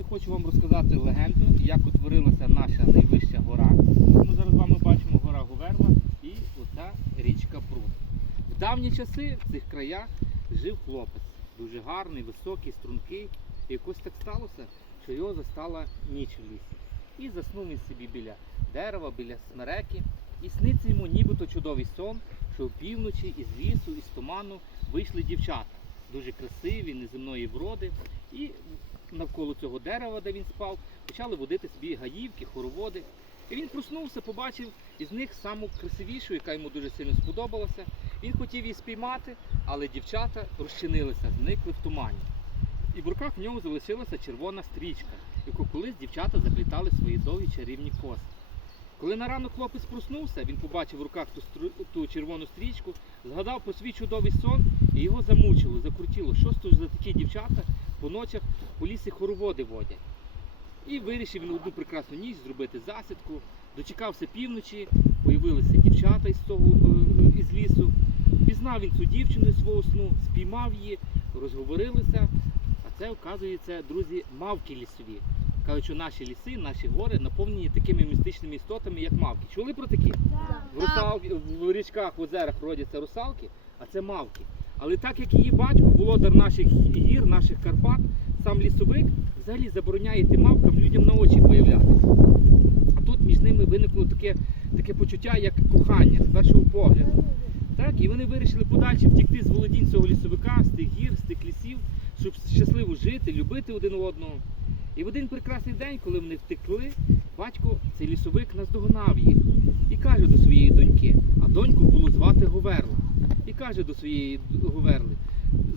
Друзі, хочу вам розказати легенду, як утворилася наша найвища гора. Ми зараз з вами бачимо гора Говерла і ота річка Прут. В давні часи в цих краях жив хлопець, дуже гарний, високий, стрункий. І якось так сталося, що його застала ніч в лісі. І заснув він собі біля дерева, біля смереки. І сниться йому нібито чудовий сон, що опівночі із лісу, із туману вийшли дівчата. Дуже красиві, неземної вроди. І навколо цього дерева, де він спав, почали водити собі гаївки, хороводи. І він проснувся, побачив із них саму красивішу, яка йому дуже сильно сподобалася. Він хотів її спіймати, але дівчата розчинилися, зникли в тумані. І в руках в нього залишилася червона стрічка, яку колись дівчата заплітали свої довгі чарівні коси. Коли на ранок хлопець проснувся, він побачив в руках ту, стру- ту червону стрічку, згадав про свій чудовий сон і його замучило, закрутило. Що ж за такі дівчата по ночах по лісі хороводи водять. І вирішив він одну прекрасну ніч зробити засідку. Дочекався півночі, появилися дівчата із того е, із лісу. Пізнав він цю дівчину із свого сну, спіймав її, розговорилися. А це, оказується, друзі, мавки лісові. Кажуть, що наші ліси, наші гори наповнені такими містичними істотами, як мавки. Чули про такі? В, русалки, в річках, в озерах родяться русалки, а це мавки. Але так як її батько, володар наших гір, наших Карпат, сам лісовик, взагалі забороняє тим мавкам людям на очі появлятися. А тут між ними виникло таке, таке почуття, як кохання з першого погляду. Так, і вони вирішили подальше втікти з володінь цього лісовика, з тих гір, з тих лісів, щоб щасливо жити, любити один одного. І в один прекрасний день, коли вони втекли, батько, цей лісовик, наздогнав їх і каже до своєї доньки, а доньку було звати Говерла. Каже до своєї Говерли,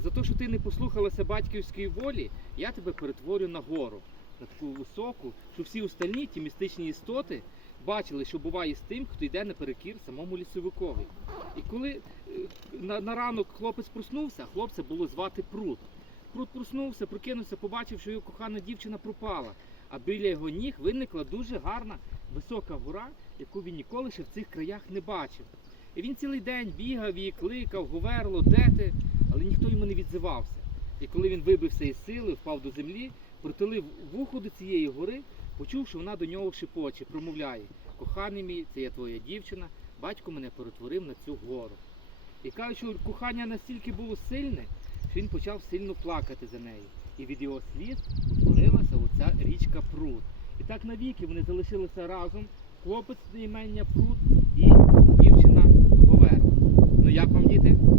за те, що ти не послухалася батьківської волі, я тебе перетворю на гору, на таку високу, що всі остальні, ті містичні істоти, бачили, що буває з тим, хто йде наперекір самому лісовикові. І коли е, на, на ранок хлопець проснувся, хлопця було звати Прут. Прут проснувся, прокинувся, побачив, що його кохана дівчина пропала. А біля його ніг виникла дуже гарна висока гора, яку він ніколи ще в цих краях не бачив. І він цілий день бігав і кликав, говерло, де ти, але ніхто йому не відзивався. І коли він вибився із сили, впав до землі, притулив вухо до цієї гори, почув, що вона до нього шепоче, промовляє: Коханий мій, це я твоя дівчина, батько мене перетворив на цю гору. І каже, що кохання настільки було сильне, що він почав сильно плакати за нею. І від його сліз утворилася оця річка Прут. І так навіки вони залишилися разом. Хлопець імення Прут і